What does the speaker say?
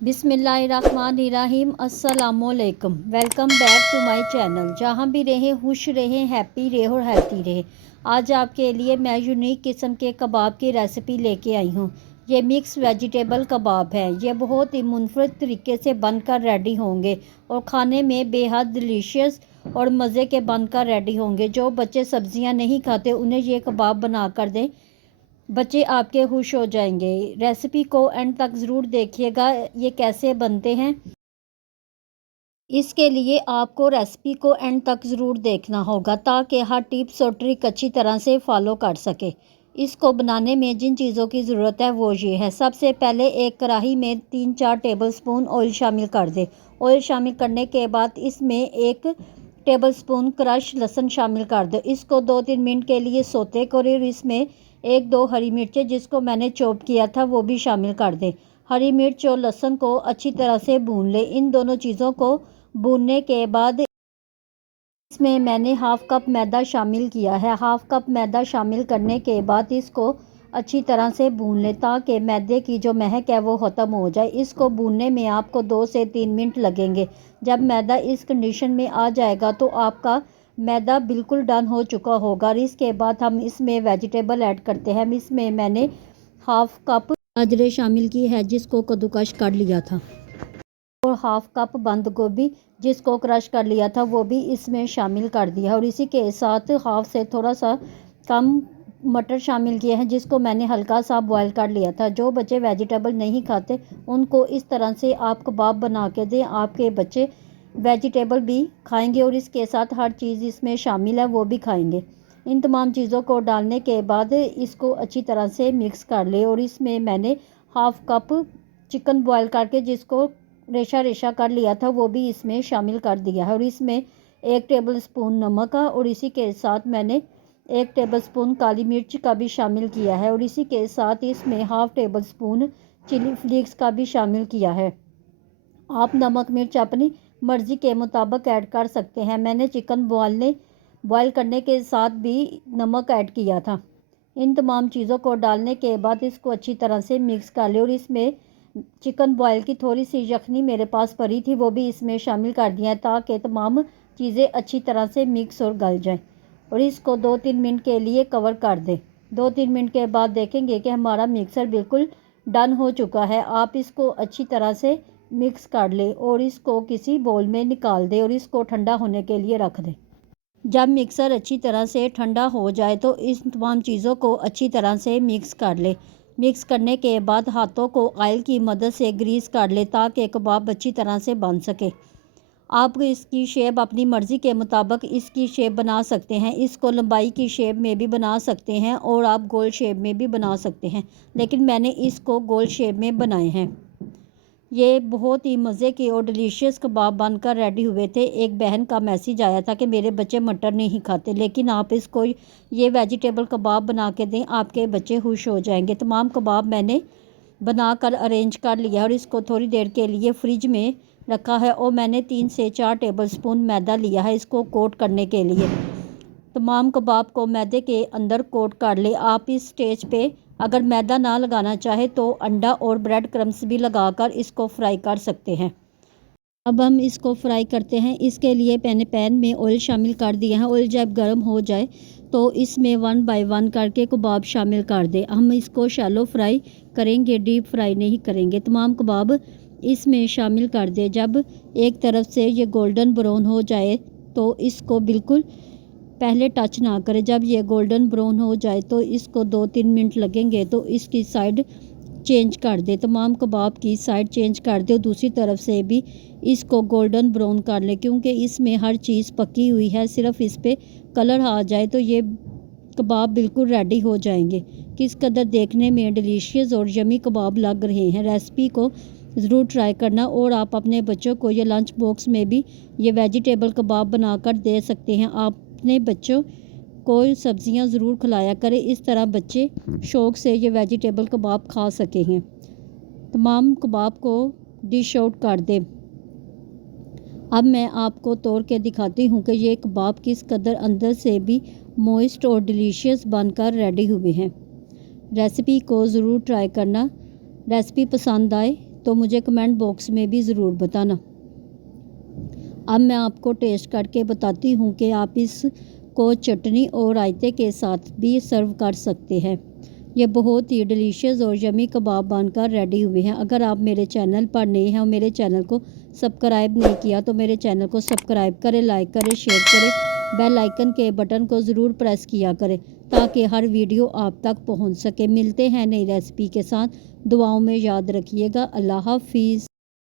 बिस्मिल्लाहिर्रहमानिर्रहीम अस्सलामुअलैकुम। Welcome back to my channel. जहाँ भी रहें खुश रहें, हैप्पी रहें और हेल्थी रहें। आज आपके लिए मैं यूनिक किस्म के कबाब की रेसिपी लेके आई हूँ। ये मिक्स वेजिटेबल कबाब है। ये बहुत ही मुनफरद तरीके से बनकर रेडी होंगे और खाने में बेहद डिलीशियस और मज़े के बनकर रेडी होंगे। जो बच्चे सब्जियाँ नहीं खाते उन्हें ये कबाब बना कर दें, बच्चे आपके खुश हो जाएंगे। रेसिपी को एंड तक ज़रूर देखिएगा ये कैसे बनते हैं। इसके लिए आपको रेसिपी को एंड तक ज़रूर देखना होगा ताकि हर टिप्स और ट्रिक अच्छी तरह से फॉलो कर सके। इसको बनाने में जिन चीज़ों की ज़रूरत है वो ये है। सबसे पहले एक कढ़ाई में 3-4 टेबलस्पून ऑयल शामिल कर दें। ऑयल शामिल करने के बाद इसमें 1 टेबलस्पून क्रश लहसुन शामिल कर दो। इसको 2-3 मिनट के लिए सोते करें और इसमें 1-2 हरी मिर्चें जिसको मैंने चॉप किया था वो भी शामिल कर दें। हरी मिर्च और लहसुन को अच्छी तरह से भून लें। इन दोनों चीज़ों को भूनने के बाद इसमें मैंने हाफ़ कप मैदा शामिल किया है। हाफ़ कप मैदा शामिल करने के बाद इसको अच्छी तरह से भून लें ताकि मैदे की जो महक है वो ख़त्म हो जाए। इसको भूनने में आपको 2 से 3 मिनट लगेंगे। जब मैदा इस कंडीशन में आ जाएगा तो आपका मैदा बिल्कुल डन हो चुका होगा। और इसके बाद हम इसमें वेजिटेबल ऐड करते हैं। इसमें मैंने हाफ़ कप गाजरें शामिल की है जिसको कद्दूकस कर लिया था, और हाफ़ कप बंद गोभी जिसको क्रश कर लिया था वो भी इसमें शामिल कर दिया। और इसी के साथ हाफ़ से थोड़ा सा कम मटर शामिल किए हैं जिसको मैंने हल्का सा बॉईल कर लिया था। जो बच्चे वेजिटेबल नहीं खाते उनको इस तरह से आप कबाब बना के दें, आपके बच्चे वेजिटेबल भी खाएंगे और इसके साथ हर चीज़ इसमें शामिल है वो भी खाएंगे। इन तमाम चीज़ों को डालने के बाद इसको अच्छी तरह से मिक्स कर ले। और इसमें मैंने हाफ़ कप चिकन बॉईल करके जिसको रेशा रेशा कर लिया था वो भी इसमें शामिल कर दिया है। और इसमें 1 टेबलस्पून नमक का और इसी के साथ मैंने 1 टेबलस्पून काली मिर्च का भी शामिल किया है। और इसी के साथ इसमें हाफ़ टेबलस्पून चिली फ्लेक्स का भी शामिल किया है। आप नमक मिर्च अपनी मर्ज़ी के मुताबिक ऐड कर सकते हैं। मैंने चिकन बॉयल करने के साथ भी नमक ऐड किया था। इन तमाम चीज़ों को डालने के बाद इसको अच्छी तरह से मिक्स कर लें। और इसमें चिकन बॉयल की थोड़ी सी यखनी मेरे पास पड़ी थी वो भी इसमें शामिल कर दिया है ताकि तमाम चीज़ें अच्छी तरह से मिक्स और गल जाएं। और इसको 2-3 मिनट के लिए कवर कर दें। 2-3 मिनट के बाद देखेंगे कि हमारा मिक्सर बिल्कुल डन हो चुका है। आप इसको अच्छी तरह से मिक्स कर लें और इसको किसी बोल में निकाल दें और इसको ठंडा होने के लिए रख दें। जब मिक्सर अच्छी तरह से ठंडा हो जाए तो इस तमाम चीज़ों को अच्छी तरह से मिक्स कर ले। मिक्स करने के बाद हाथों को ऑयल की मदद से ग्रीस कर ले ताकि कबाब अच्छी तरह से बन सके। आप इसकी शेप अपनी मर्ज़ी के मुताबिक इसकी शेप बना सकते हैं। इसको लंबाई की शेप में भी बना सकते हैं और आप गोल शेप में भी बना सकते हैं, लेकिन मैंने इसको गोल शेप में बनाए हैं। ये बहुत ही मज़े के और डिलीशियस कबाब बनकर रेडी हुए थे। एक बहन का मैसेज आया था कि मेरे बच्चे मटर नहीं खाते, लेकिन आप इसको ये वेजिटेबल कबाब बना के दें, आपके बच्चे खुश हो जाएंगे। तमाम कबाब मैंने बनाकर अरेंज कर लिया और इसको थोड़ी देर के लिए फ्रिज में रखा है। और मैंने 3 से 4 टेबलस्पून मैदा लिया है इसको कोट करने के लिए। तमाम कबाब को मैदे के अंदर कोट कर ले। आप इस स्टेज पे अगर मैदा ना लगाना चाहे तो अंडा और ब्रेड क्रम्स भी लगाकर इसको फ्राई कर सकते हैं। अब हम इसको फ्राई करते हैं। इसके लिए मैंने पैन में ऑयल शामिल कर दिया है। ऑयल जब गर्म हो जाए तो इसमें 1 बाय 1 करके कबाब शामिल कर दें। हम इसको शैलो फ्राई करेंगे, डीप फ्राई नहीं करेंगे। तमाम कबाब इसमें शामिल कर दें। जब एक तरफ से ये गोल्डन ब्राउन हो जाए तो इसको बिल्कुल पहले टच ना करें। जब ये गोल्डन ब्राउन हो जाए तो इसको 2-3 मिनट लगेंगे तो इसकी साइड चेंज कर दे। तमाम कबाब की साइड चेंज कर दे और दूसरी तरफ से भी इसको गोल्डन ब्राउन कर ले, क्योंकि इसमें हर चीज़ पकी हुई है। सिर्फ इस पर कलर आ जाए तो ये कबाब बिल्कुल रेडी हो जाएंगे। किस कदर देखने में डिलीशियस और यमी कबाब लग रहे हैं। रेसिपी को ज़रूर ट्राई करना और आप अपने बच्चों को ये लंच बॉक्स में भी ये वेजिटेबल कबाब बनाकर दे सकते हैं। आप अपने बच्चों को सब्जियां ज़रूर खिलाया करें, इस तरह बच्चे शौक़ से ये वेजिटेबल कबाब खा सकेंगे। तमाम कबाब को डिश आउट कर दें। अब मैं आपको तोड़ के दिखाती हूँ कि ये कबाब किस कदर अंदर से भी मॉइस्ट और डिलीशियस बनकर रेडी हुए हैं। रेसिपी को ज़रूर ट्राई करना। रेसिपी पसंद आए तो मुझे कमेंट बॉक्स में भी ज़रूर बताना। अब मैं आपको टेस्ट करके बताती हूँ कि आप इसको चटनी और रायते के साथ भी सर्व कर सकते हैं। ये बहुत ही डिलीशियस और यमी कबाब बनकर रेडी हुए हैं। अगर आप मेरे चैनल पर नए हैं और मेरे चैनल को सब्सक्राइब नहीं किया तो मेरे चैनल को सब्सक्राइब करें, लाइक करें, शेयर करें, बेल आइकन के बटन को ज़रूर प्रेस किया करें ताकि हर वीडियो आप तक पहुंच सके। मिलते हैं नई रेसिपी के साथ। दुआओं में याद रखिएगा। अल्लाह हाफिज़।